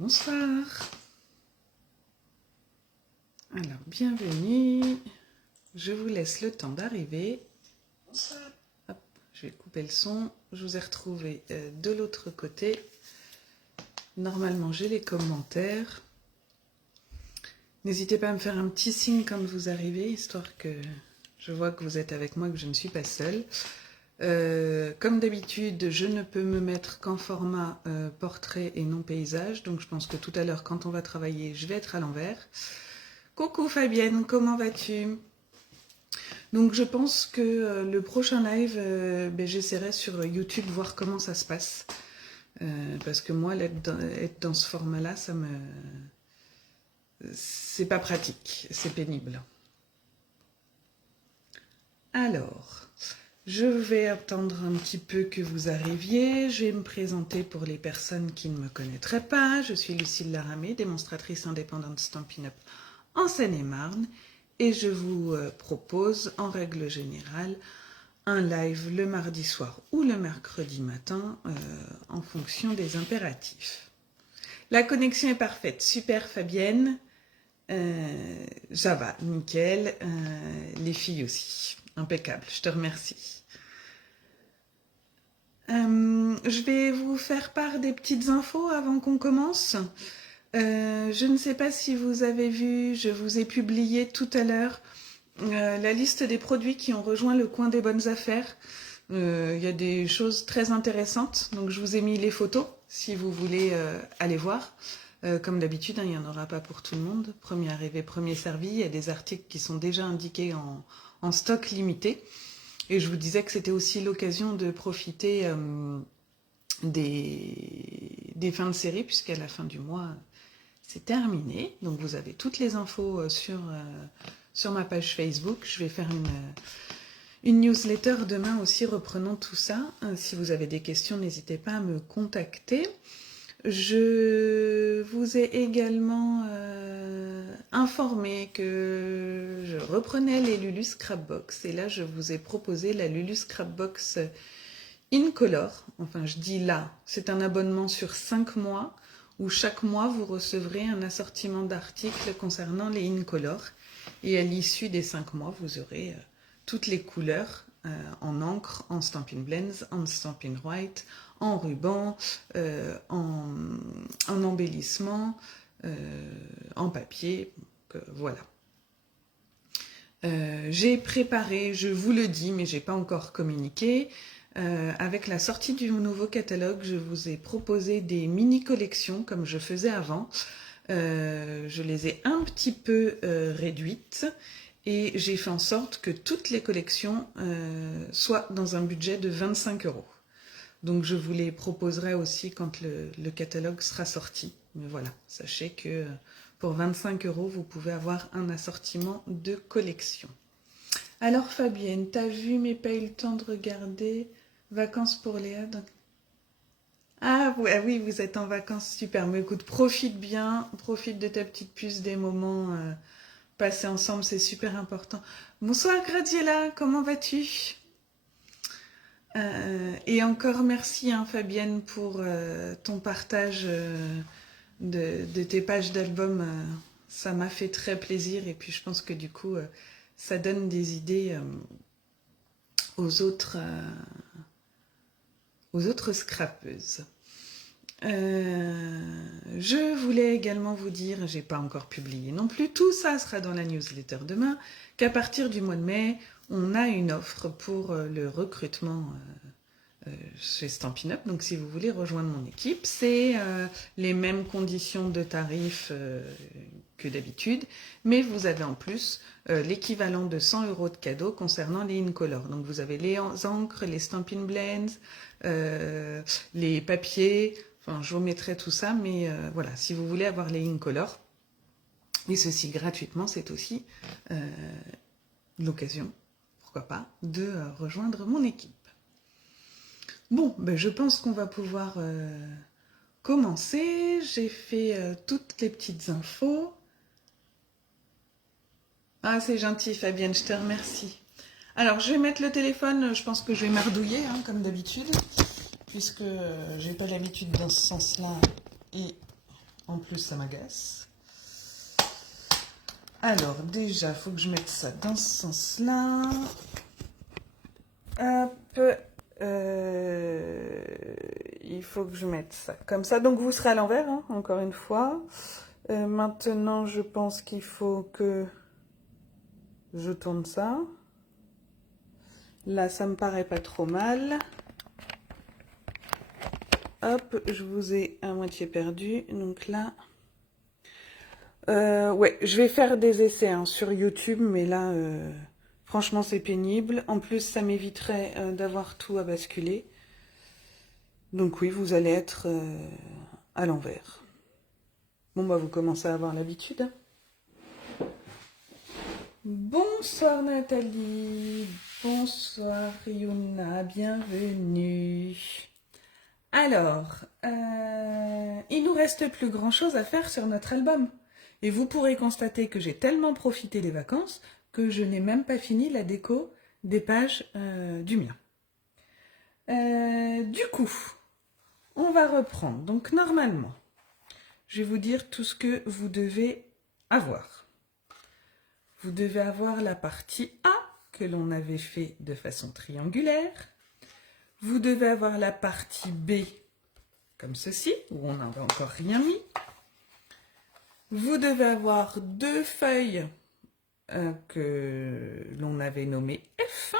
Bonsoir. Alors, bienvenue. Je vous laisse le temps d'arriver. Bonsoir. Hop, je vais couper le son. Je vous ai retrouvé de l'autre côté. Normalement, j'ai les commentaires. N'hésitez pas à me faire un petit signe quand vous arrivez, histoire que je vois que vous êtes avec moi, que je ne suis pas seule. Comme d'habitude, je ne peux me mettre qu'en format portrait et non paysage, donc je pense que tout à l'heure, quand on va travailler, je vais être à l'envers. Coucou Fabienne, comment vas-tu? Donc je pense que le prochain live, j'essaierai sur YouTube voir comment ça se passe. Parce que moi, être dans ce format-là, c'est pas pratique, c'est pénible. Alors, je vais attendre un petit peu que vous arriviez. Je vais me présenter pour les personnes qui ne me connaîtraient pas. Je suis Lucille Laramé, démonstratrice indépendante Stampin' Up en Seine-et-Marne. Et je vous propose, en règle générale, un live le mardi soir ou le mercredi matin en fonction des impératifs. La connexion est parfaite. Super Fabienne. Ça va, nickel. Les filles aussi. Impeccable, je te remercie. Je vais vous faire part des petites infos avant qu'on commence. Je ne sais pas si vous avez vu, je vous ai publié tout à l'heure la liste des produits qui ont rejoint le coin des bonnes affaires. Il y a des choses très intéressantes, donc je vous ai mis les photos si vous voulez aller voir. Comme d'habitude, il n'y en aura pas pour tout le monde. Premier arrivé, premier servi. Il y a des articles qui sont déjà indiqués en stock limité. Et je vous disais que c'était aussi l'occasion de profiter des fins de série, puisqu'à la fin du mois, c'est terminé. Donc vous avez toutes les infos sur ma page Facebook. Je vais faire une newsletter demain aussi reprenant tout ça. Si vous avez des questions, n'hésitez pas à me contacter. Je vous ai également informé que je reprenais les Lulu Scrapbox. Et là, je vous ai proposé la Lulu Scrapbox Incolor. Enfin, je dis là, c'est un abonnement sur 5 mois où chaque mois, vous recevrez un assortiment d'articles concernant les Incolor. Et à l'issue des 5 mois, vous aurez toutes les couleurs en encre, en Stampin' Blends, en Stampin' White, en ruban, en embellissement, en papier, voilà. J'ai préparé, je vous le dis, mais je n'ai pas encore communiqué, avec la sortie du nouveau catalogue, je vous ai proposé des mini-collections comme je faisais avant. Je les ai un petit peu réduites et j'ai fait en sorte que toutes les collections soient dans un budget de 25 €. Donc je vous les proposerai aussi quand le catalogue sera sorti. Mais voilà, sachez que pour 25 €, vous pouvez avoir un assortiment de collection. Alors Fabienne, t'as vu mais pas eu le temps de regarder Vacances pour Léa donc... Ah oui, vous êtes en vacances, super. Mais écoute, profite bien, profite de ta petite puce, des moments passés ensemble, c'est super important. Bonsoir Graziella, comment vas-tu ? Et encore merci Fabienne pour ton partage de tes pages d'album. Ça m'a fait très plaisir et puis je pense que du coup ça donne des idées aux autres scrapeuses. Je voulais également vous dire, j'ai pas encore publié non plus, tout ça sera dans la newsletter demain, qu'à partir du mois de mai, on a une offre pour le recrutement chez Stampin' Up. Donc si vous voulez rejoindre mon équipe, c'est les mêmes conditions de tarifs que d'habitude, mais vous avez en plus l'équivalent de 100 € de cadeaux concernant les Incolor. Donc vous avez les encres, les Stampin' Blends, les papiers, enfin je vous mettrai tout ça, mais voilà, si vous voulez avoir les Incolor, et ceci gratuitement, c'est aussi l'occasion, pourquoi pas, de rejoindre mon équipe. Bon, je pense qu'on va pouvoir commencer. J'ai fait toutes les petites infos. Ah, c'est gentil Fabienne, je te remercie. Alors, je vais mettre le téléphone, je pense que je vais m'ardouiller, comme d'habitude, puisque j'ai pas l'habitude dans ce sens-là. Et En plus, ça m'agace. Alors, déjà, il faut que je mette ça dans ce sens-là. Hop. Il faut que je mette ça comme ça. Donc, vous serez à l'envers, hein, encore une fois. Maintenant, je pense qu'il faut que je tourne ça. Là, ça me paraît pas trop mal. Hop, je vous ai à moitié perdu. Donc là... ouais, je vais faire des essais hein, sur YouTube, mais là, franchement, c'est pénible. En plus, ça m'éviterait d'avoir tout à basculer. Donc oui, vous allez être à l'envers. Bon, bah, vous commencez à avoir l'habitude. Bonsoir Nathalie, bonsoir Yuna, bienvenue. Alors, il nous reste plus grand chose à faire sur notre album. Et vous pourrez constater que j'ai tellement profité des vacances que je n'ai même pas fini la déco des pages du mien. Du coup, on va reprendre. Donc normalement, je vais vous dire tout ce que vous devez avoir. Vous devez avoir la partie A que l'on avait fait de façon triangulaire. Vous devez avoir la partie B comme ceci, où on n'avait encore rien mis. Vous devez avoir deux feuilles que l'on avait nommées F.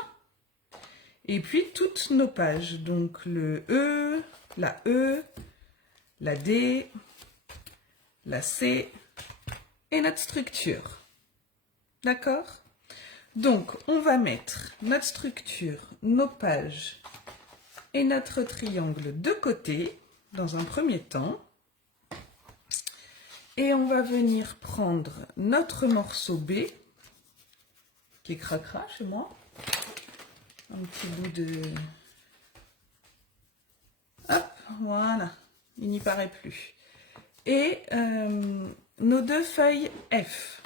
Et puis toutes nos pages, donc le E, la D, la C et notre structure. D'accord? Donc, on va mettre notre structure, nos pages et notre triangle de côté, dans un premier temps. Et on va venir prendre notre morceau B, qui est cracra chez moi. Un petit bout de... Hop, voilà, il n'y paraît plus. Et nos deux feuilles F,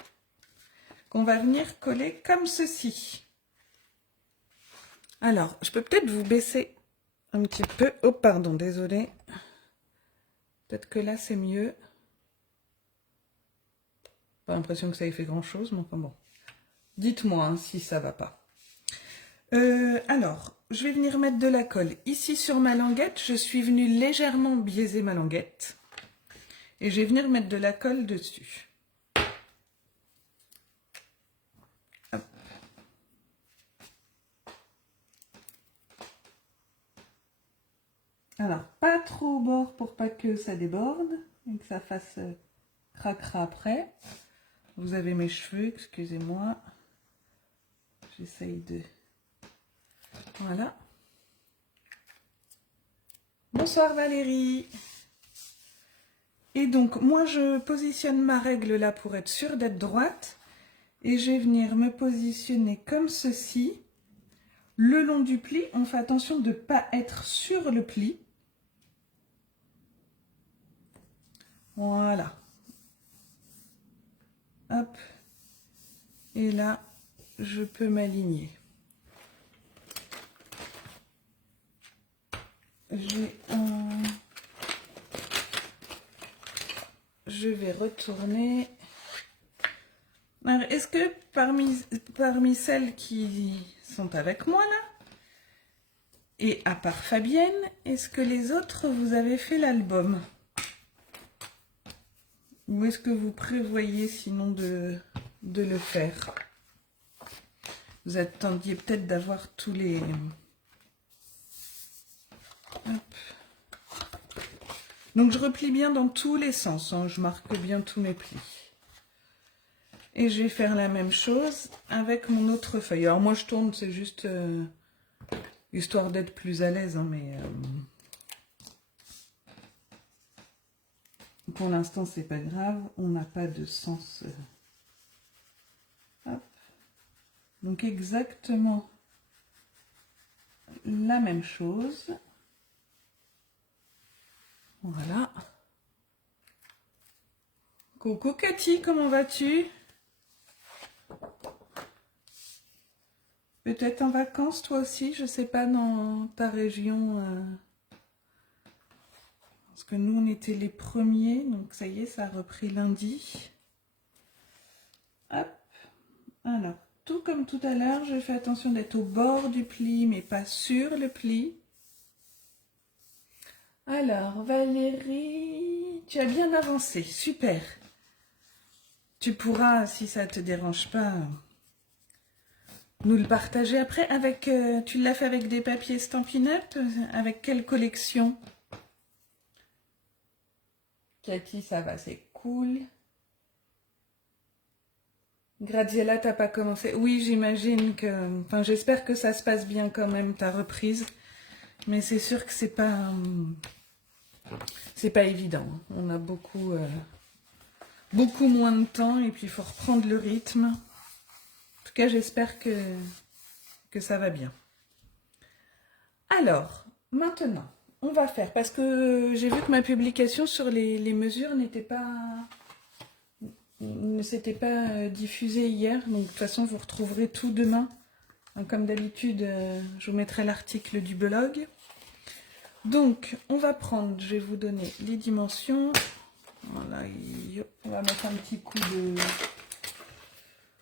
qu'on va venir coller comme ceci. Alors, je peux peut-être vous baisser un petit peu. Oh, pardon, désolé. Peut-être que là, c'est mieux. Pas l'impression que ça ait fait grand-chose, mais enfin bon. Dites-moi hein, si ça va pas. Alors, je vais venir mettre de la colle. Ici, sur ma languette, je suis venue légèrement biaiser ma languette. Et je vais venir mettre de la colle dessus. Hop. Alors, pas trop au bord pour pas que ça déborde et que ça fasse cracra après. Vous avez mes cheveux, excusez-moi. J'essaye de... Voilà. Bonsoir Valérie. Et donc, moi, je positionne ma règle là pour être sûre d'être droite. Et je vais venir me positionner comme ceci. Le long du pli, on fait attention de ne pas être sur le pli. Voilà. Hop. Et là, je peux m'aligner. Je vais retourner. Est-ce que parmi celles qui sont avec moi là, et à part Fabienne, est-ce que les autres vous avez fait l'album? Ou est-ce que vous prévoyez sinon de le faire? Vous attendiez peut-être d'avoir tous les... Hop. Donc je replie bien dans tous les sens, hein. Je marque bien tous mes plis. Et je vais faire la même chose avec mon autre feuille. Alors moi je tourne, c'est juste histoire d'être plus à l'aise, hein, mais pour l'instant c'est pas grave, on n'a pas de sens. Hop. Donc exactement la même chose. Voilà. Coucou Cathy, comment vas-tu? Peut-être en vacances toi aussi, je sais pas dans ta région. Parce que nous, on était les premiers. Donc, ça y est, ça a repris lundi. Hop. Alors, tout comme tout à l'heure, je fais attention d'être au bord du pli, mais pas sur le pli. Alors, Valérie, tu as bien avancé. Super. Tu pourras, si ça ne te dérange pas, nous le partager après. Avec, tu l'as fait avec des papiers Stampin' Up? Avec quelle collection? Cathy, ça va, c'est cool. Graziella, t'as pas commencé? Oui, j'imagine que... Enfin, j'espère que ça se passe bien quand même, ta reprise. Mais c'est sûr que c'est pas évident. On a beaucoup moins de temps et puis il faut reprendre le rythme. En tout cas, j'espère que ça va bien. Alors, maintenant, on va faire, parce que j'ai vu que ma publication sur les mesures ne s'était pas diffusée hier. Donc, de toute façon, vous retrouverez tout demain. Donc, comme d'habitude, je vous mettrai l'article du blog. Donc, on va prendre, je vais vous donner les dimensions. Voilà, on va mettre un petit coup de...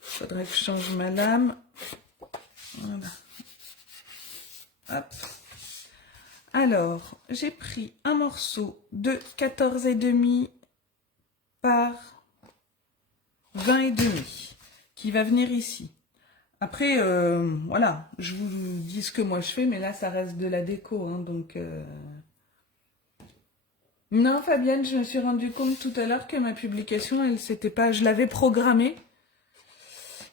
Faudrait que je change ma lame. Voilà. Hop. Alors, j'ai pris un morceau de 14,5 par 20,5 qui va venir ici. Après, voilà, je vous dis ce que moi je fais, mais là, ça reste de la déco, hein, donc... Non, Fabienne, je me suis rendu compte tout à l'heure que ma publication, elle s'était pas... Je l'avais programmée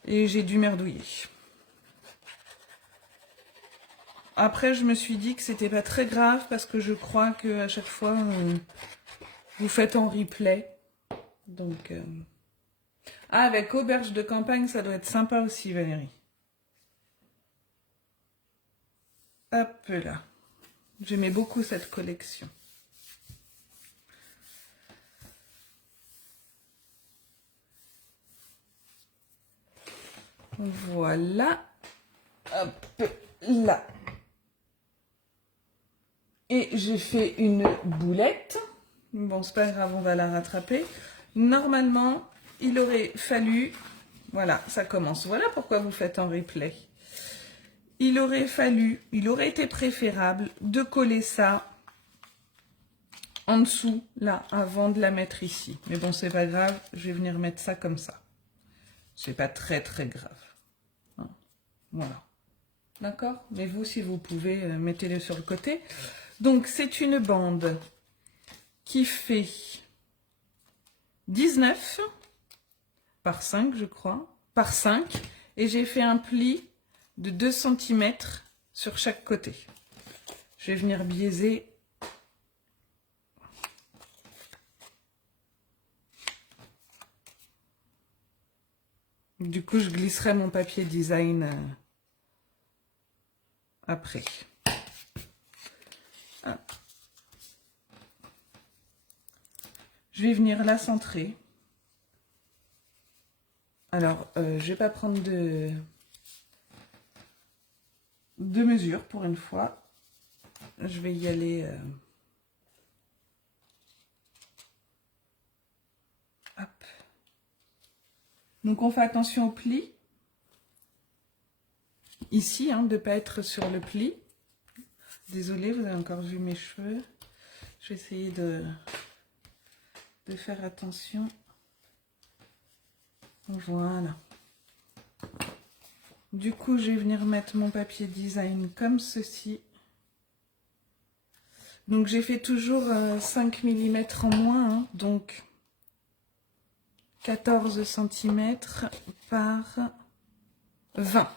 et j'ai dû merdouiller. Après, je me suis dit que c'était pas très grave parce que je crois qu'à chaque fois, vous faites en replay. Donc... Ah, avec auberge de campagne, ça doit être sympa aussi, Valérie. Hop là. J'aimais beaucoup cette collection. Voilà. Hop là. Et j'ai fait une boulette. Bon, c'est pas grave, on va la rattraper. Normalement, il aurait fallu... Voilà, ça commence. Voilà pourquoi vous faites en replay. Il aurait été préférable de coller ça en dessous, là, avant de la mettre ici. Mais bon, c'est pas grave, je vais venir mettre ça comme ça. C'est pas très très grave. Hein, voilà. D'accord? Mais vous, si vous pouvez, mettez-le sur le côté. Donc, c'est une bande qui fait 19 par 5, je crois, par 5. Et j'ai fait un pli de 2 cm sur chaque côté. Je vais venir biaiser. Du coup, je glisserai mon papier design après. Ah. Je vais venir la centrer. Alors, je ne vais pas prendre de mesure pour une fois. Je vais y aller... Hop. Donc, on fait attention au pli. Ici, hein, de ne pas être sur le pli. Désolée, vous avez encore vu mes cheveux. Je vais essayer de faire attention. Voilà. Du coup, je vais venir mettre mon papier design comme ceci. Donc, j'ai fait toujours 5 mm en moins, hein, donc 14 cm par 20.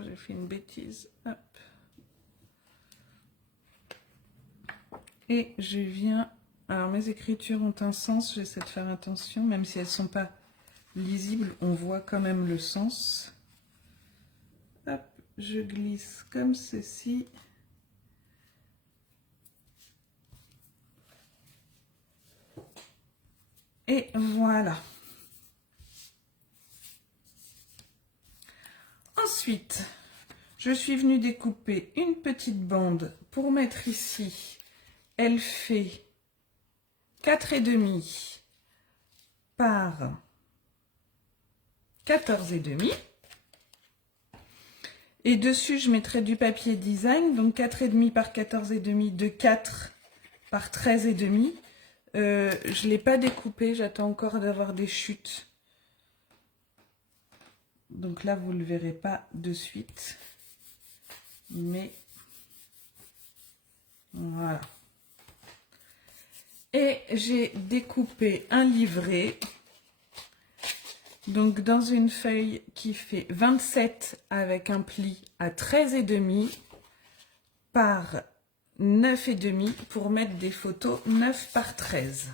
J'ai fait une bêtise. Hop. Et je viens... Alors, mes écritures ont un sens. J'essaie de faire attention. Même si elles ne sont pas lisibles, on voit quand même le sens. Hop, je glisse comme ceci. Et voilà. Ensuite, je suis venue découper une petite bande pour mettre ici. Elle fait 4,5 par 14,5. Et dessus, je mettrai du papier design, donc 4,5 par 14,5 de 4 par 13,5. Je ne l'ai pas découpé, j'attends encore d'avoir des chutes. Donc là, vous ne le verrez pas de suite. Mais voilà. Et j'ai découpé un livret. Donc dans une feuille qui fait 27 avec un pli à 13,5 par 9,5 pour mettre des photos 9 par 13.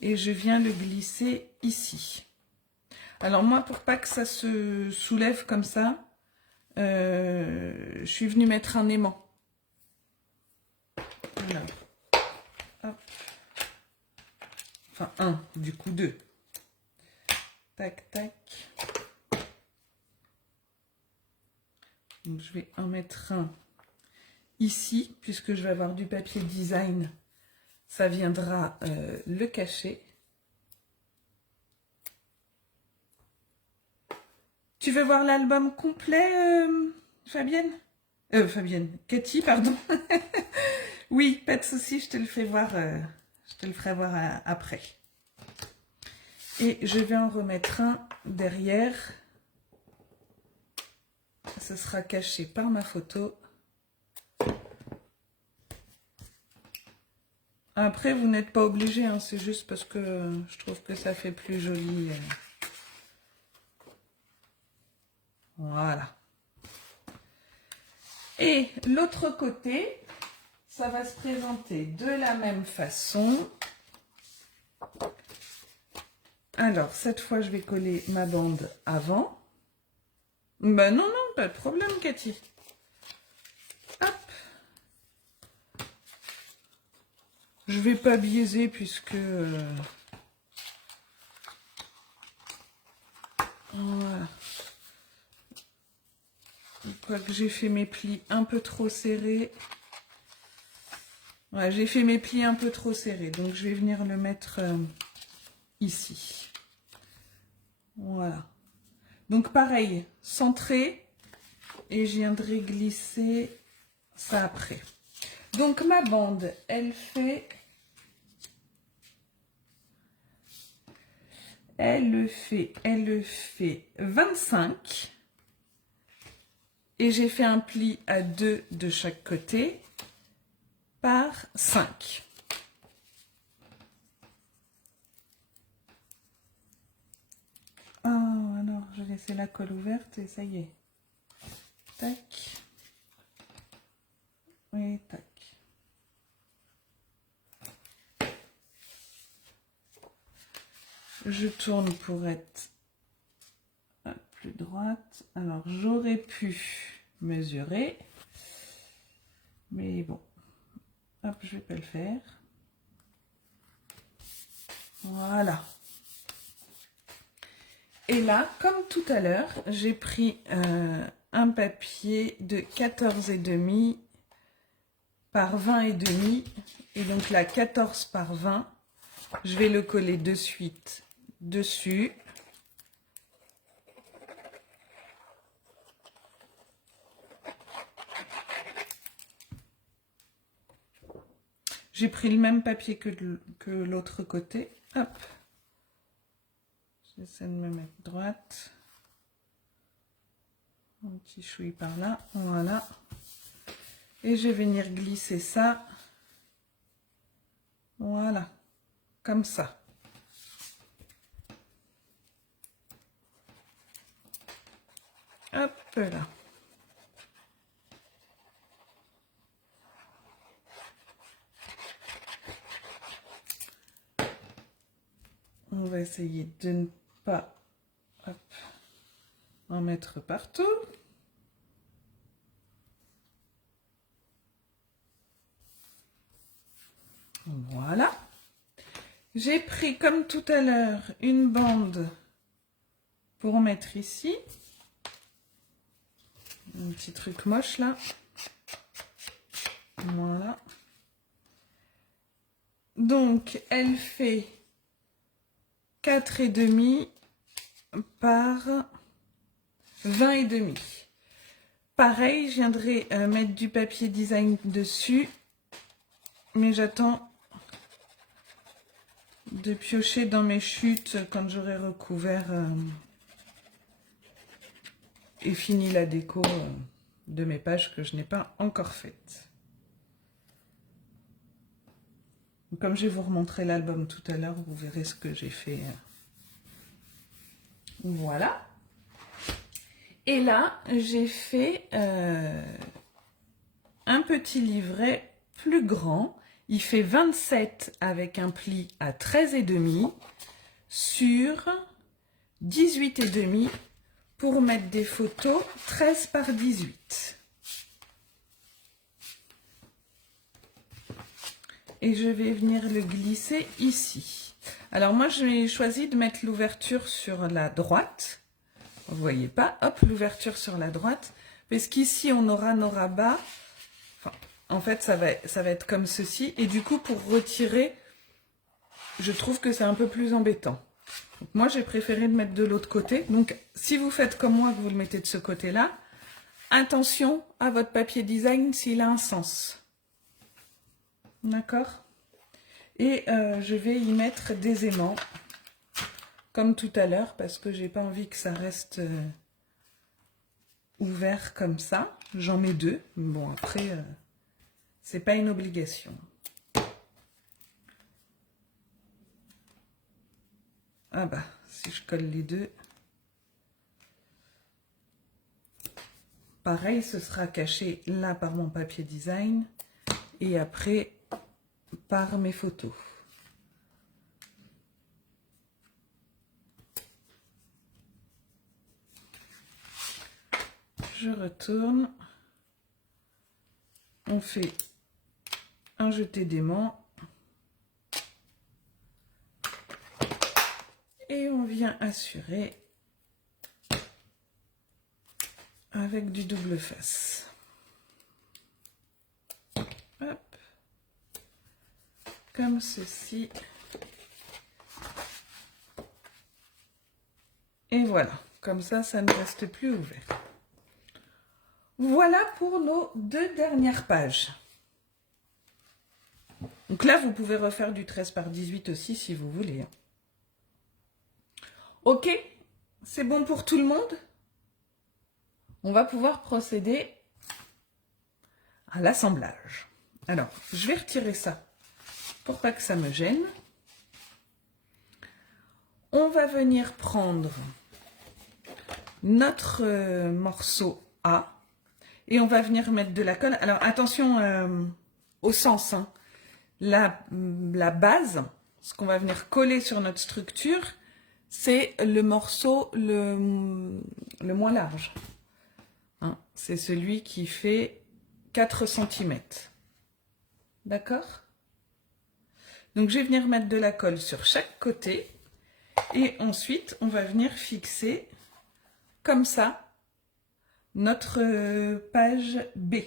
Et je viens le glisser ici. Alors moi, pour pas que ça se soulève comme ça, je suis venue mettre un aimant. Alors, hop. Enfin un, du coup deux. Tac, tac. Donc je vais en mettre un ici, puisque je vais avoir du papier design. Ça viendra le cacher. Tu veux voir l'album complet, Fabienne? Cathy, pardon. Oui, pas de souci, je te le fais voir, je te le ferai voir après. Et je vais en remettre un derrière. Ce sera caché par ma photo. Après, vous n'êtes pas obligé, hein, c'est juste parce que je trouve que ça fait plus joli. Voilà. Et l'autre côté, ça va se présenter de la même façon. Alors, cette fois, je vais coller ma bande avant. Ben non, non, pas de problème, Cathy. Hop. Je vais pas biaiser puisque... voilà. Quoique j'ai fait mes plis un peu trop serrés. Ouais, j'ai fait mes plis un peu trop serrés. Donc, je vais venir le mettre ici. Voilà. Donc, pareil, centré. Et je viendrai glisser ça après. Donc, ma bande, elle fait 25. Et j'ai fait un pli à 2 de chaque côté par 5. Oh, alors, j'ai laissé la colle ouverte et ça y est. Tac. Et tac. Je tourne pour être plus droite. Alors, j'aurais pu mesurer. Mais bon. Hop, je vais pas le faire. Voilà. Et là, comme tout à l'heure, j'ai pris un papier de 14,5 par 20,5. Et donc là, 14 par 20. Je vais le coller de suite dessus. J'ai pris le même papier que l'autre côté. Hop. J'essaie de me mettre droite. Un petit chouï par là. Voilà. Et je vais venir glisser ça. Voilà. Comme ça. Hop là. On va essayer de ne pas en mettre partout. Voilà. J'ai pris comme tout à l'heure une bande pour mettre ici. Un petit truc moche là. Voilà. Donc elle fait 4,5 par 20,5. Pareil, je viendrai mettre du papier design dessus, mais j'attends de piocher dans mes chutes quand j'aurai recouvert et fini la déco de mes pages que je n'ai pas encore faites. Comme je vais vous remontrer l'album tout à l'heure, vous verrez ce que j'ai fait. Voilà. Et là, j'ai fait un petit livret plus grand. Il fait 27 avec un pli à 13,5 sur 18,5 pour mettre des photos 13 par 18. Et je vais venir le glisser ici. Alors moi, j'ai choisi de mettre l'ouverture sur la droite. Vous voyez pas, hop, l'ouverture sur la droite, parce qu'ici on aura nos rabats. Enfin, en fait, ça va être comme ceci, et du coup, pour retirer, je trouve que c'est un peu plus embêtant. Donc, moi, j'ai préféré le mettre de l'autre côté. Donc, si vous faites comme moi, que vous le mettez de ce côté-là, attention à votre papier design s'il a un sens. D'accord? Et je vais y mettre des aimants. Comme tout à l'heure, parce que j'ai pas envie que ça reste ouvert comme ça. J'en mets 2. Bon, après, c'est pas une obligation. Ah bah, si je colle les deux. Pareil, ce sera caché là par mon papier design. Et après, par mes photos. Je retourne, on fait un jeté d'aimant et on vient assurer avec du double face. Hop, comme ceci. Et voilà, comme ça ne reste plus ouvert. Voilà pour nos 2 dernières pages. Donc là, vous pouvez refaire du 13 par 18 aussi si vous voulez. Ok, c'est bon pour tout le monde? On va pouvoir procéder à l'assemblage. Alors, je vais retirer ça pour pas que ça me gêne. On va venir prendre notre morceau A. Et on va venir mettre de la colle. Alors attention au sens. Hein. La base, ce qu'on va venir coller sur notre structure, c'est le morceau le moins large. Hein. C'est celui qui fait 4 cm. D'accord? Donc je vais venir mettre de la colle sur chaque côté. Et ensuite, on va venir fixer comme ça notre page B.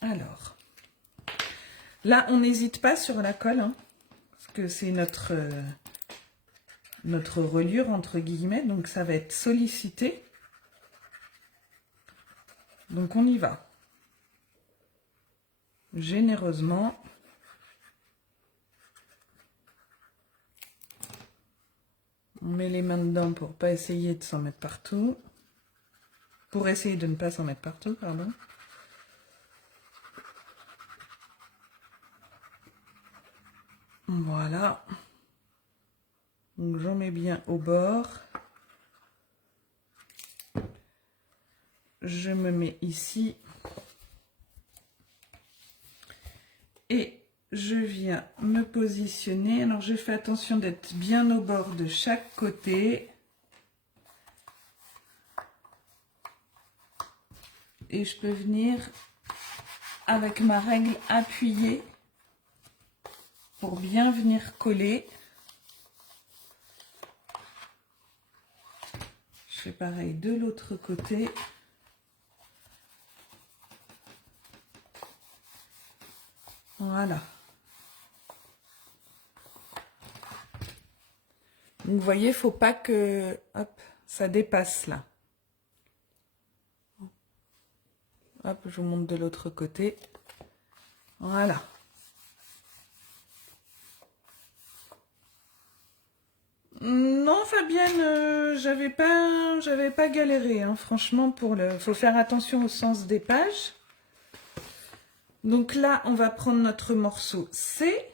Alors, là, on n'hésite pas sur la colle, hein, parce que c'est notre reliure, entre guillemets, donc ça va être sollicité. Donc, on y va. Généreusement. On met les mains dedans pour pas essayer de s'en mettre partout. Pour essayer de ne pas s'en mettre partout, pardon. Voilà. Donc j'en mets bien au bord. Je me mets ici. Et je viens me positionner. Alors je fais attention d'être bien au bord de chaque côté. Et je peux venir avec ma règle appuyer pour bien venir coller. Je fais pareil de l'autre côté. Voilà. Donc, vous voyez, il ne faut pas que hop, ça dépasse là. Hop, je vous montre de l'autre côté. Voilà. Non, Fabienne, j'avais pas galéré, hein, franchement, faut faire attention au sens des pages. Donc là, on va prendre notre morceau C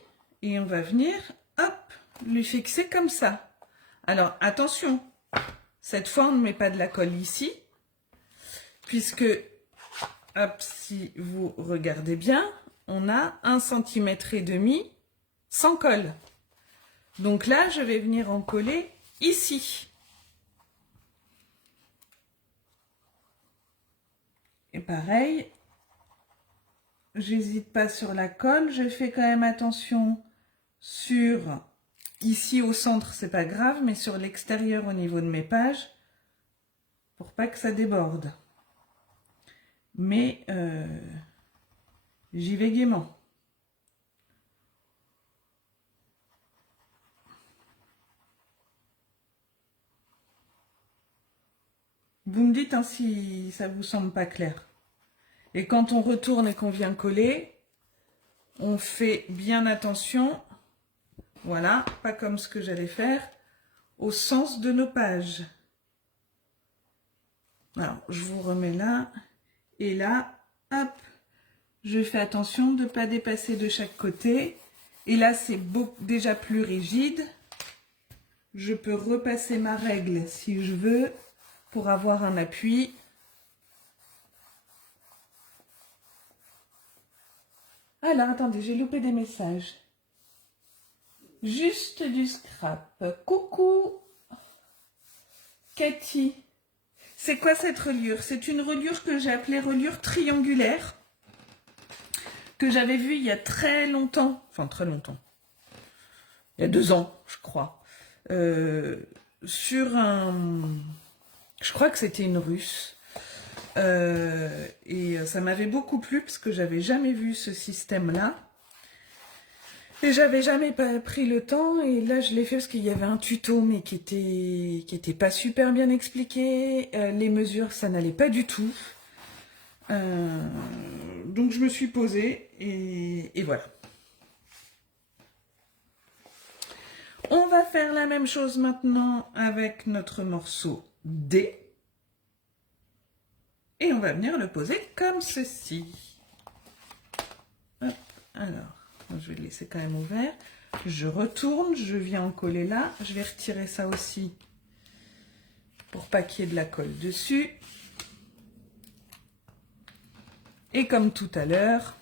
et on va venir, hop, lui fixer comme ça. Alors, attention, cette fois, on ne met pas de la colle ici, puisque, hop, si vous regardez bien, on a 1,5 cm sans colle. Donc là, je vais venir en coller ici. Et pareil, j'hésite pas sur la colle, je fais quand même attention sur, ici au centre, c'est pas grave, mais sur l'extérieur au niveau de mes pages, pour pas que ça déborde. Mais j'y vais gaiement. Vous me dites hein, si ça vous semble pas clair. Et quand on retourne et qu'on vient coller, on fait bien attention, voilà, pas comme ce que j'allais faire, au sens de nos pages. Alors, je vous remets là, et là, hop, je fais attention de ne pas dépasser de chaque côté. Et là, c'est déjà plus rigide. Je peux repasser ma règle si je veux, pour avoir un appui. Alors, attendez, j'ai loupé des messages. Juste du scrap. Coucou Cathy. C'est quoi cette reliure? C'est une reliure que j'ai appelée reliure triangulaire, que j'avais vue il y a très longtemps, enfin très longtemps, il y a 2 ans, je crois, sur un... Je crois que c'était une russe. Et ça m'avait beaucoup plu parce que j'avais jamais vu ce système-là. Et j'avais jamais pris le temps. Et là, je l'ai fait parce qu'il y avait un tuto, mais qui était pas super bien expliqué. Les mesures, ça n'allait pas du tout. Donc, je me suis posée et voilà. On va faire la même chose maintenant avec notre morceau D. Et on va venir le poser comme ceci. Hop, alors, je vais le laisser quand même ouvert. Je retourne, je viens en coller là. Je vais retirer ça aussi pour pas qu'il y ait de la colle dessus. Et comme tout à l'heure,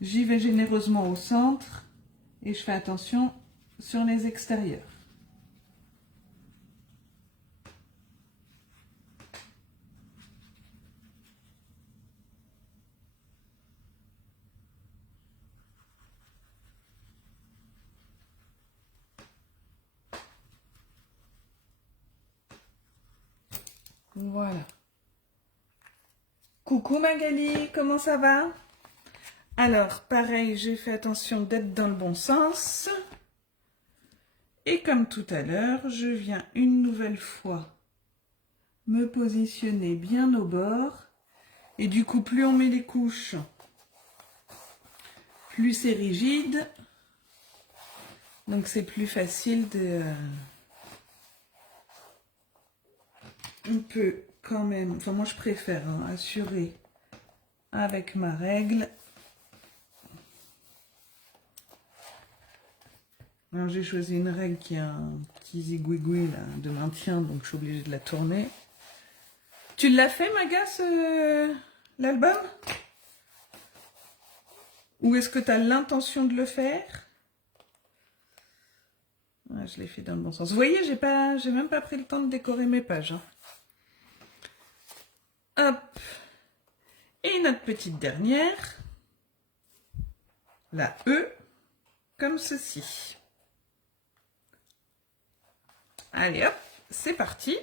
j'y vais généreusement au centre et je fais attention sur les extérieurs. Voilà. Coucou Magali, comment ça va? Alors, pareil, j'ai fait attention d'être dans le bon sens. Et comme tout à l'heure, je viens une nouvelle fois me positionner bien au bord. Et du coup, plus on met les couches, plus c'est rigide. Donc, c'est plus facile de... On peut quand même... Enfin, moi, je préfère assurer avec ma règle. Alors, j'ai choisi une règle qui a un petit zigouigoui là, de maintien, donc je suis obligée de la tourner. Tu l'as fait, Magas, l'album? Ou est-ce que tu as l'intention de le faire? Ah, je l'ai fait dans le bon sens. Vous voyez, j'ai même pas pris le temps de décorer mes pages. Hein. Hop. Et notre petite dernière, la E. comme ceci. Allez hop, c'est parti.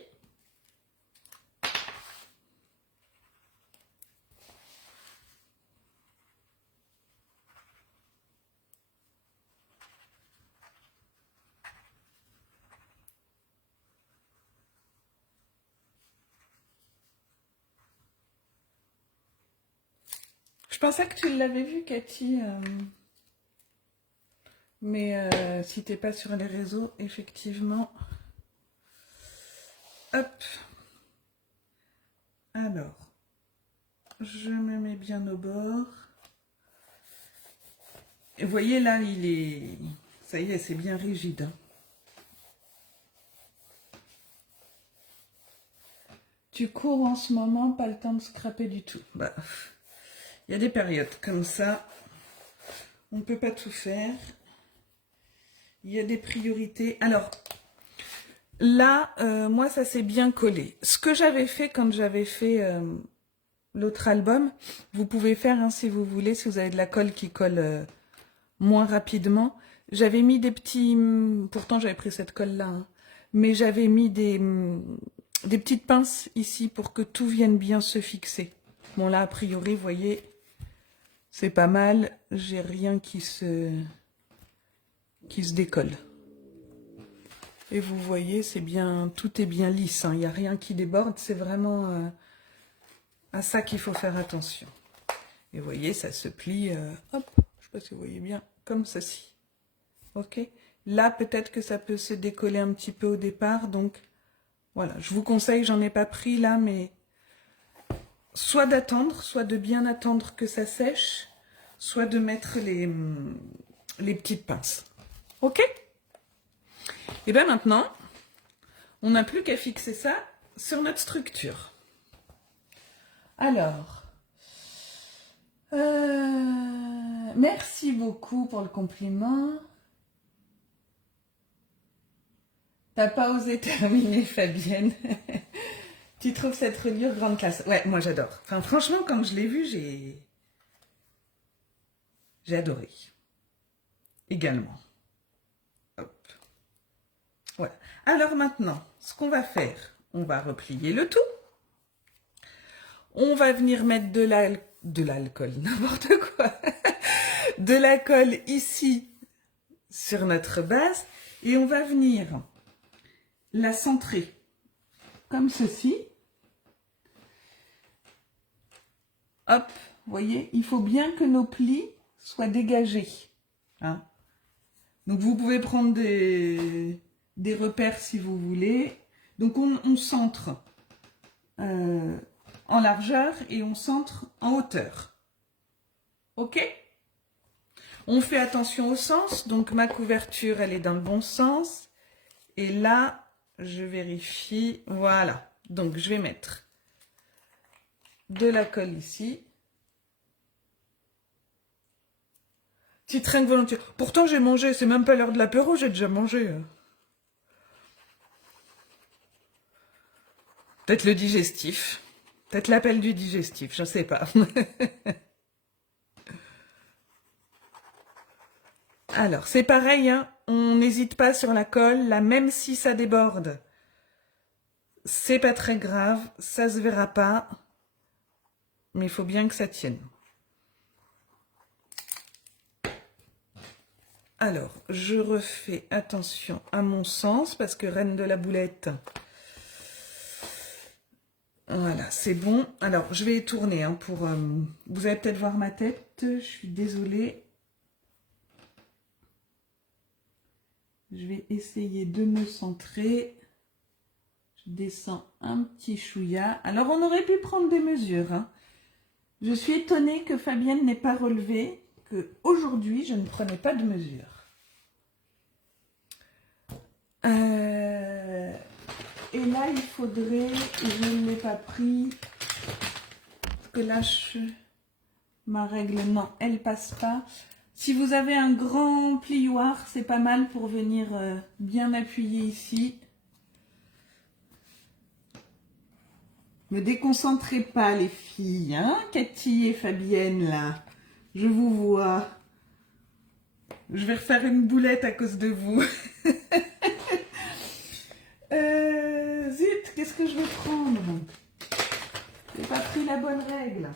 Je pensais que tu l'avais vu, Cathy. Mais si t'es pas sur les réseaux, effectivement. Hop. Alors, je me mets bien au bord. Et vous voyez là, il est... Ça y est, c'est bien rigide. Hein. Tu cours en ce moment, pas le temps de scraper du tout. Bah, il y a des périodes comme ça. On ne peut pas tout faire. Il y a des priorités. Alors, là, moi, ça s'est bien collé. Ce que j'avais fait quand j'avais fait l'autre album, vous pouvez faire hein, si vous voulez, si vous avez de la colle qui colle moins rapidement. J'avais mis des petits... Pourtant, j'avais pris cette colle-là. Hein, mais j'avais mis des petites pinces ici pour que tout vienne bien se fixer. Bon, là, a priori, vous voyez, c'est pas mal. J'ai rien qui se décolle. Et vous voyez, c'est bien, tout est bien lisse. Il n'y a rien qui déborde. C'est vraiment à ça qu'il faut faire attention. Et vous voyez, ça se plie, hop, je ne sais pas si vous voyez bien, comme ceci. Ok. Là, peut-être que ça peut se décoller un petit peu au départ. Donc, voilà. Je vous conseille, j'en ai pas pris là, mais soit d'attendre, soit de bien attendre que ça sèche, soit de mettre les petites pinces. Ok. Et bien maintenant, on n'a plus qu'à fixer ça sur notre structure. Alors, merci beaucoup pour le compliment. T'as pas osé terminer, Fabienne. Tu trouves cette reliure grande classe? Ouais, moi j'adore. Enfin, franchement, quand je l'ai vue, j'ai adoré. Également. Hop. Voilà. Alors maintenant, ce qu'on va faire, on va replier le tout. On va venir mettre de l'alcool, n'importe quoi. De la colle ici sur notre base et on va venir la centrer comme ceci. Hop, vous voyez, il faut bien que nos plis soient dégagés. Hein. Donc vous pouvez prendre des repères si vous voulez. Donc on centre en largeur et on centre en hauteur. Ok? On fait attention au sens. Donc ma couverture, elle est dans le bon sens. Et là, je vérifie. Voilà. Donc je vais mettre de la colle ici. Tu trinques volontiers. Pourtant, j'ai mangé. C'est même pas l'heure de l'apéro, j'ai déjà mangé. Peut-être le digestif. Peut-être l'appel du digestif, je ne sais pas. Alors, c'est pareil, hein, on n'hésite pas sur la colle, là, même si ça déborde. C'est pas très grave, ça se verra pas. Mais il faut bien que ça tienne. Alors, je refais attention à mon sens, parce que reine de la boulette... Voilà, c'est bon. Alors, je vais tourner hein, pour... vous allez peut-être voir ma tête, je suis désolée. Je vais essayer de me centrer. Je descends un petit chouïa. Alors, on aurait pu prendre des mesures. Hein. Je suis étonnée que Fabienne n'ait pas relevé qu'aujourd'hui, je ne prenais pas de mesures. Et là, il faudrait, je ne l'ai pas pris, parce que là, ma règle, non, elle passe pas. Si vous avez un grand plioir, c'est pas mal pour venir bien appuyer ici. Ne déconcentrez pas les filles, hein, Cathy et Fabienne, là. Je vous vois. Je vais refaire une boulette à cause de vous. Zut, qu'est-ce que je vais prendre? J'ai pas pris la bonne règle.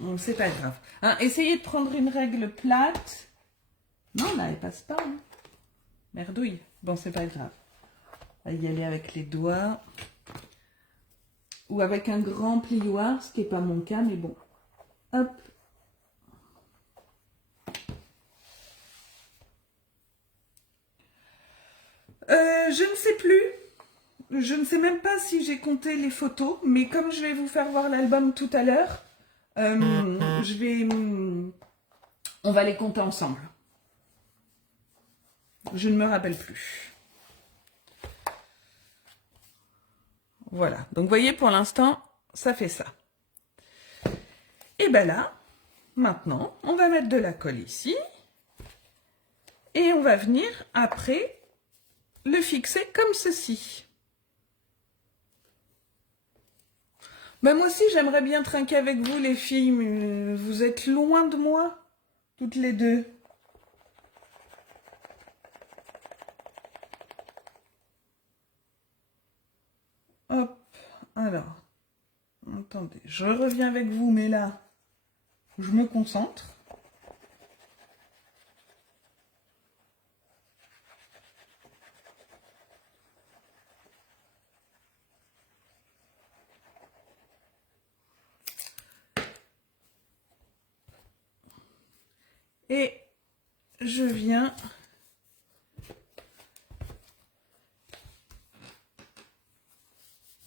Bon, c'est pas grave. Hein, essayez de prendre une règle plate. Non, là, elle passe pas. Hein. Merdouille. Bon, c'est pas grave. On va y aller avec les doigts. Ou avec un grand plioir, ce qui n'est pas mon cas, mais bon. Hop. Je ne sais plus. Je ne sais même pas si j'ai compté les photos, mais comme je vais vous faire voir l'album tout à l'heure, on va les compter ensemble. Je ne me rappelle plus. Voilà. Donc, vous voyez, pour l'instant, ça fait ça. Et bien là, maintenant, on va mettre de la colle ici. Et on va venir, après, le fixer comme ceci. Ben moi aussi, j'aimerais bien trinquer avec vous, les filles, mais vous êtes loin de moi, toutes les deux. Hop, alors, attendez, je reviens avec vous, mais là, je me concentre. Et je viens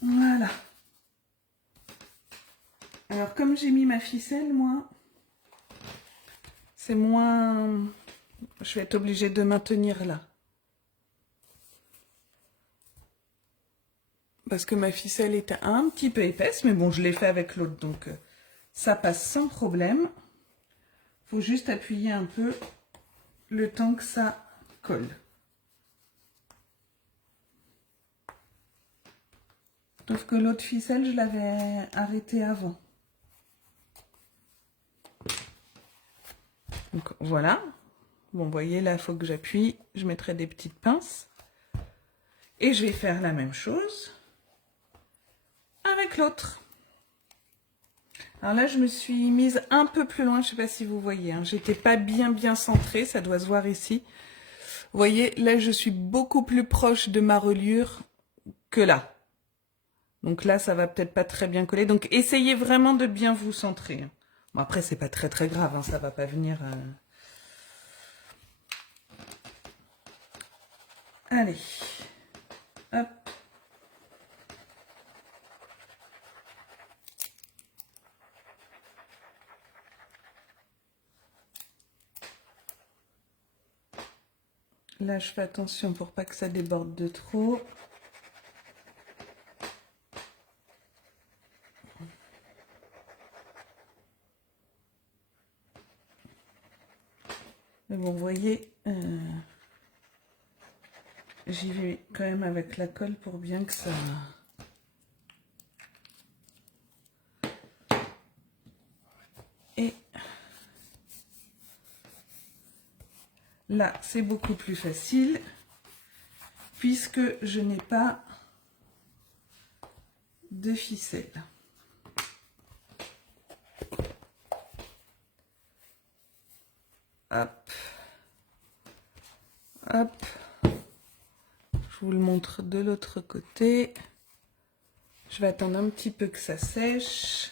voilà. Alors comme j'ai mis ma ficelle, moi, c'est moins... Je vais être obligée de maintenir là. Parce que ma ficelle était un petit peu épaisse, mais bon, je l'ai fait avec l'autre, donc ça passe sans problème. Faut juste appuyer un peu le temps que ça colle. Sauf que l'autre ficelle, je l'avais arrêtée avant. Donc voilà. Bon, vous voyez, là, il faut que j'appuie. Je mettrai des petites pinces. Et je vais faire la même chose avec l'autre. Alors là, je me suis mise un peu plus loin. Je ne sais pas si vous voyez. Hein. J'étais pas bien centrée. Ça doit se voir ici. Vous voyez, là, je suis beaucoup plus proche de ma reliure que là. Donc là, ça va peut-être pas très bien coller. Donc, essayez vraiment de bien vous centrer. Bon, après, c'est pas très grave. Hein. Ça va pas venir... Allez. Hop. Là, je fais attention pour pas que ça déborde de trop. Mais bon, vous voyez, j'y vais quand même avec la colle pour bien que ça... Et là, c'est beaucoup plus facile puisque je n'ai pas de ficelle. Hop. Hop. Je vous le montre de l'autre côté. Je vais attendre un petit peu que ça sèche.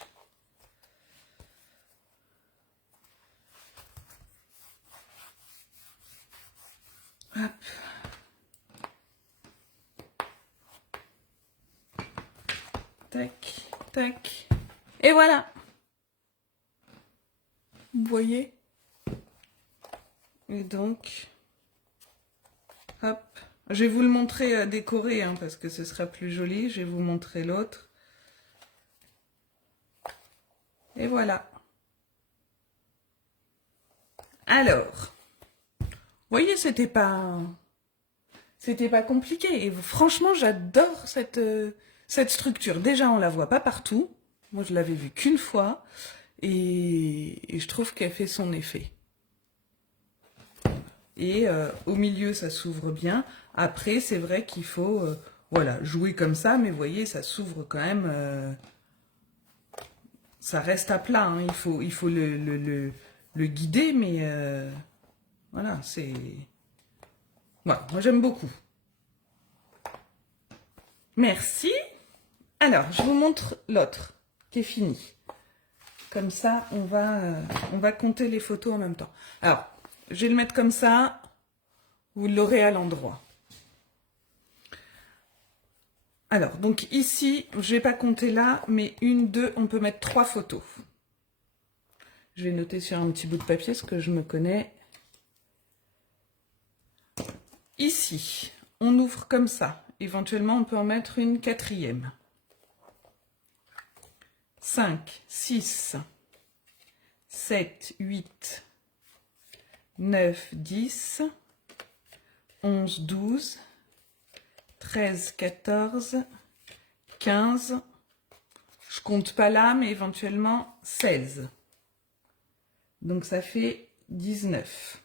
Hop. Tac, tac. Et voilà. Vous voyez? Et donc, hop. Je vais vous le montrer décoré, hein, parce que ce sera plus joli. Je vais vous montrer l'autre. Et voilà. Alors, vous voyez, c'était pas compliqué. Et franchement, j'adore cette structure. Déjà, on la voit pas partout. Moi, je l'avais vue qu'une fois. Et je trouve qu'elle fait son effet. et au milieu ça s'ouvre bien. Après c'est vrai qu'il faut voilà, jouer comme ça, mais vous voyez ça s'ouvre quand même, ça reste à plat, hein. Il faut le guider, mais voilà, c'est... Voilà, moi j'aime beaucoup. Merci. Alors, je vous montre l'autre qui est fini. Comme ça, on va compter les photos en même temps. Alors, je vais le mettre comme ça. Vous l'aurez à l'endroit. Alors, donc ici, je ne vais pas compter là, mais 1, 2, on peut mettre 3 photos. Je vais noter sur un petit bout de papier ce que je me connais. Ici, on ouvre comme ça. Éventuellement, on peut en mettre une 4e. 5, 6, 7, 8, 9, 10, 11, 12, 13, 14, 15, je compte pas là, mais éventuellement 16. Donc ça fait 19.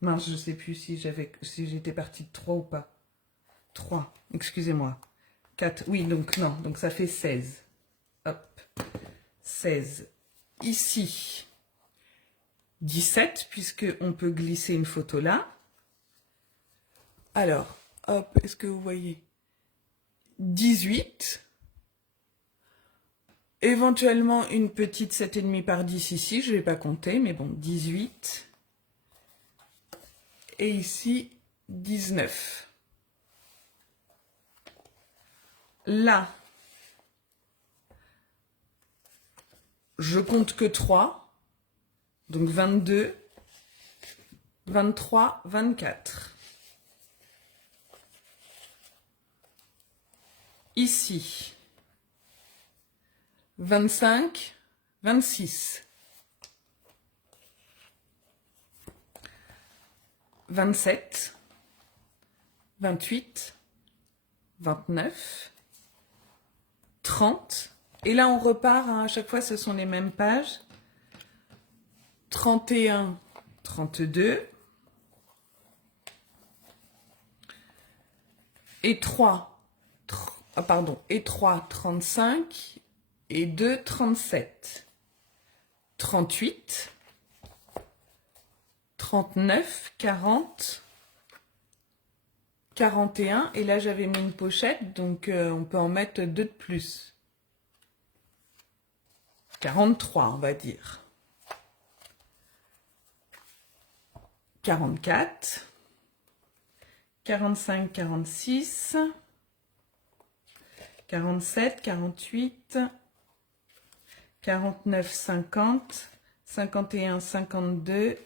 Mince, je sais plus si j'étais partie de 3 ou pas. 3, excusez-moi. 4, oui, donc non, donc ça fait 16. Hop, 16. Ici, 17, puisqu'on peut glisser une photo là. Alors, hop, est-ce que vous voyez? 18. Éventuellement, une petite 7,5 par 10 ici, je ne vais pas compter, mais bon, 18. Et ici, 19. Là, je compte que 3. Donc 22, 23, 24. Ici, 25, 26. 27, 28, 29, 30. Et là, on repart, hein, à chaque fois, ce sont les mêmes pages. 31, 32. Et 3, et 3, 35. Et 2, 37. 38. 39, 40, 41, et là j'avais mis une pochette, donc on peut en mettre 2 de plus. 43, on va dire. 44, 45, 46, 47, 48, 49, 50, 51, 52,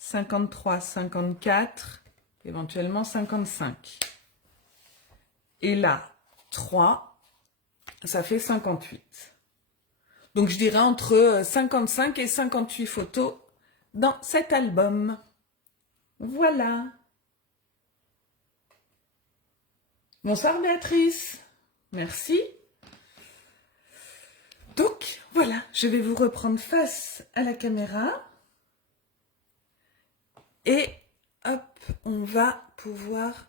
53, 54, éventuellement 55. Et là, 3, ça fait 58. Donc je dirais entre 55 et 58 photos dans cet album. Voilà. Bonsoir Béatrice. Merci. Donc voilà, je vais vous reprendre face à la caméra. Et hop, on va pouvoir...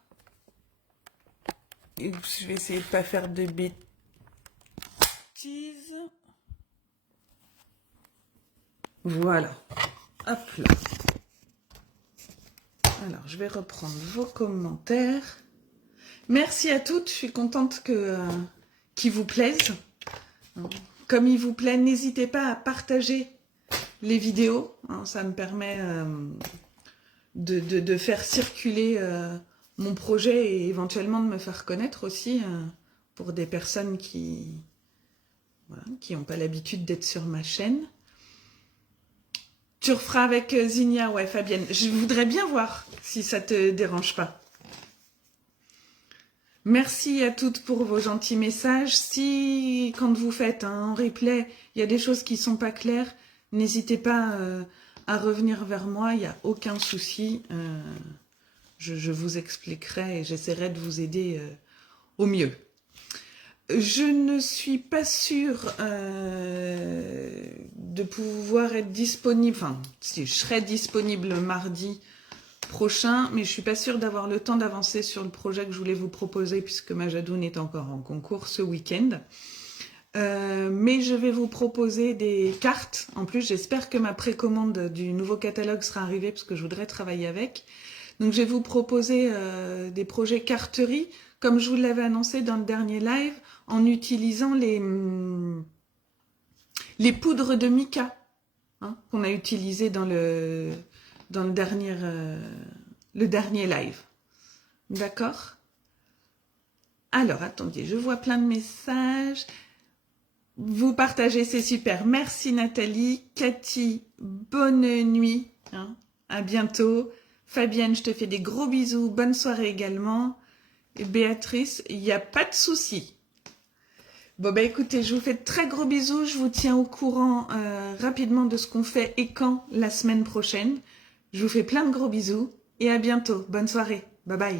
Je vais essayer de ne pas faire de bêtises. Voilà. Hop là. Alors, je vais reprendre vos commentaires. Merci à toutes. Je suis contente qu'ils vous plaisent. Comme il vous plaît, n'hésitez pas à partager les vidéos. Ça me permet... de faire circuler mon projet et éventuellement de me faire connaître aussi pour des personnes qui n'ont pas l'habitude d'être sur ma chaîne. Tu referas avec Zinia, ouais Fabienne. Je voudrais bien voir si ça te dérange pas. Merci à toutes pour vos gentils messages. Si, quand vous faites en replay, il y a des choses qui ne sont pas claires, n'hésitez pas à revenir vers moi, il n'y a aucun souci. Je vous expliquerai et j'essaierai de vous aider au mieux. Je ne suis pas sûre de de pouvoir être disponible, enfin, si je serai disponible mardi prochain, mais je suis pas sûre d'avoir le temps d'avancer sur le projet que je voulais vous proposer puisque Majadoun est encore en concours ce week-end. Mais je vais vous proposer des cartes. En plus, j'espère que ma précommande du nouveau catalogue sera arrivée parce que je voudrais travailler avec. Donc, je vais vous proposer des projets carterie, comme je vous l'avais annoncé dans le dernier live, en utilisant les poudres de mica qu'on a utilisées dans le dernier live. D'accord? Alors, attendez, je vois plein de messages. Vous partagez, c'est super. Merci Nathalie. Cathy, bonne nuit. À bientôt. Fabienne, je te fais des gros bisous. Bonne soirée également. Et Béatrice, il n'y a pas de souci. Bon, bah écoutez, je vous fais de très gros bisous. Je vous tiens au courant rapidement de ce qu'on fait et quand la semaine prochaine. Je vous fais plein de gros bisous et à bientôt. Bonne soirée. Bye bye.